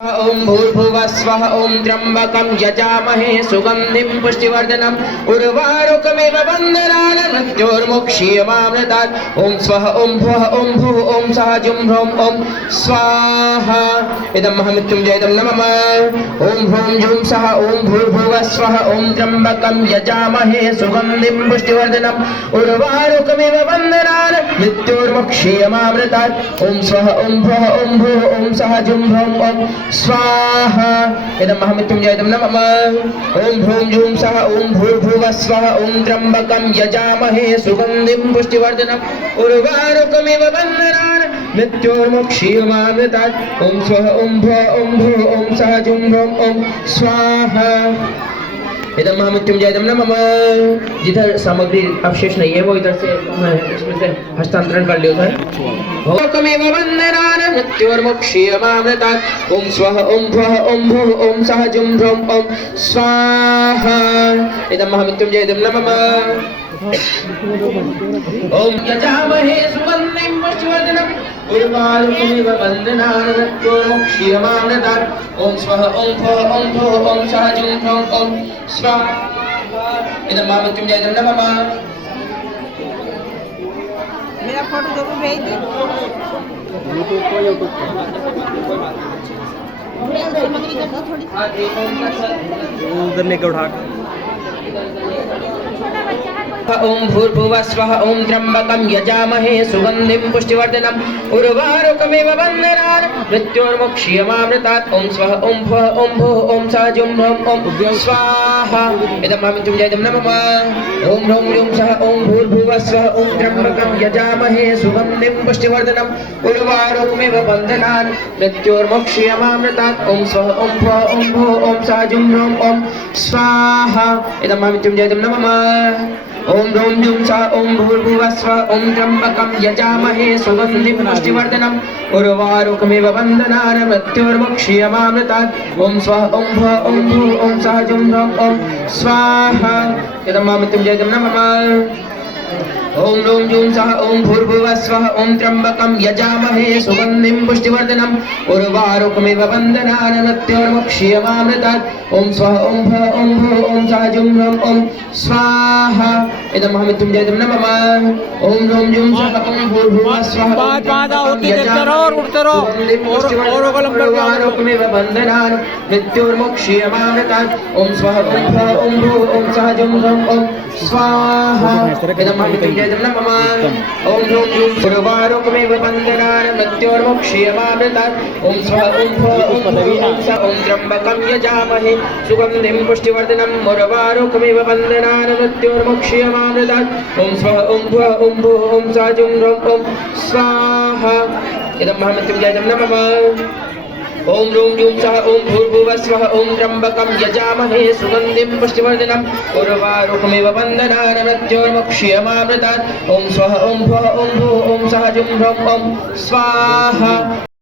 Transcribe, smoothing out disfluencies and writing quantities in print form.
ओम भूर्भुवः स्वः ओम त्र्यंबकं यजामहे सुगंधिं पुष्टिवर्धनम् उर्वारुकमिव बन्धनान् मृत्योर्मुक्षीयमामृतात् ओम स्वः ओम भुवः ओम भुवः ओम सः जुं ह्रौं ओम स्वाहा इदं महामृत्युञ्जयं नमः ओम ह्रौं जुं सः ओम भूर्भुवः स्वः ओम त्र्यंबकं यजामहे सुगंधिं पुष्टिवर्धनम् उर्वारुकमिव बन्धनान् मृत्योर्मुक्षीयमामृतात् ओम स्वः ओम भुवः ओम भुवः ओम सः जुं ह्रौं ओम स्वाहा इदं महामृत्युञ्जयं नमः ओम ह्रौं जुं सः ओम भूर्भुवः स्वः ओम त्र्यंबकं यजामहे सुगंधिं पुष्टिवर्धनम् उर्वारुकमिव बन्धनान् मृत्योर्मुक्षीयमामृतात् ओम स्वः ओम भुवः ओम भुवः ओम सः जुं ह्रौं ओम स्वाहा इदं महामृत्युञ्जयं नमः। जिधर सामग्री अवशेष नहीं है वो इधर से इसमें से हस्तांतरण कर लियो उधर। भोकमेव बन्धनान् मृत्योर्मुक्षीयमामृतात् ओम स्वः ओम भुवः ओम भुवः ओम सः जुं ह्रौं ओम स्वाहा इदं महामृत्युञ्जयं नमः ओम यजामहे सुगन्धिं पुष्टिवर्धनम् उर्वारुकमिव बन्धनान् मृत्योर्मुक्षीयमामृतात् ओम स्वः ओम भुवः ओम भुवः ओम सः जुं ह्रौं ओम स्वाहा इदं महामृत्युञ्जयं नमः। मेरा फोटो जो भेज दे उधर लेके उठा ओम भूर्भुवः स्वः ओम त्र्यंबकं यजामहे सुगंधिं पुष्टिवर्धनम् उर्वारुकमिव बन्धनान् मृत्योर्मुक्षीयमामृतात् ओम स्वः ओम भुवः ओम भुवः ओम सः जुं ह्रौं ओम स्वाहा इदं महामृत्युञ्जयं नमः ओम ह्रौं जुं सः ओम भूर्भुवः स्वः ओम त्र्यंबकं यजामहे सुगंधिं पुष्टिवर्धनम् उर्वारुकमिव बन्धनान् मृत्योर्मुक्षीयमामृतात् ओम स्वः ओम भुवः ओम भुवः ओम सः जुं ह्रौं ओम स्वाहा इदं महामृत्युञ्जयं नमः ओम ह्रौं जुं सः ओम भूर्भुवः स्वः ओम त्र्यंबकं यजामहे सुगंधिं पुष्टिवर्धनम् उर्वारुकमिव बन्धनान् मृत्योर्मुक्षीयमामृतात् ओम स्वः ओम भुवः ओम भुवः ओम सः जुं ह्रौं ओम स्वाहा इदं महामृत्युञ्जयं नमः ओम ह्रौं जुं सः ओम भूर्भुवः स्वः ओम त्र्यंबकं यजामहे सुगंधिं पुष्टिवर्धनम् उर्वारुकमिव बन्धनान् मृत्योर्मुक्षीयमामृतात् ओम स्वः ओम भुवः ओम भुवः ओम सः जुं ह्रौं ओम स्वाहा इदं महामृत्युञ्जयं नमः ओम ह्रौं जुं सः ओम भूर्भुवः स्वः उर्वारुकमिव बन्धनान् मृत्योर्मुक्षीयमामृतात् ओम स्वः ओम भुवः ओम भुवः ओम सः जुं ह्रौं ओम स्वाहा इदं महामृत्युञ्जयं नमः ओम ह्रौं जुं उर्वारुकमिव बन्धनान् मृत्योर्मुक्षीयमामृतात् ओम स्वः ओम भुवः ओम भुवः ओम सः ओम त्र्यंबकं यजामहे सुगंधिं पुष्टिवर्धनम् उर्वारुकमिव बन्धनान् मृत्योर्मुक्षीयमामृतात् ओम स्वः ओम भुवः ओम भुवः ओम सः जुं ह्रौं ओम स्वाहा इदं महामृत्युञ्जयं नमः ओम ह्रौं जुं सः ओम भूर्भुवः स्वः ओम त्र्यंबकं यजामहे सुगंधिं पुष्टिवर्धनम् उर्वारुकमिव बन्धनान् मृत्योर्मुक्षीयमामृतात् ओम स्वः ओम भुवः ओम भुवः ओम सः जुं ह्रौं ओम स्वाहा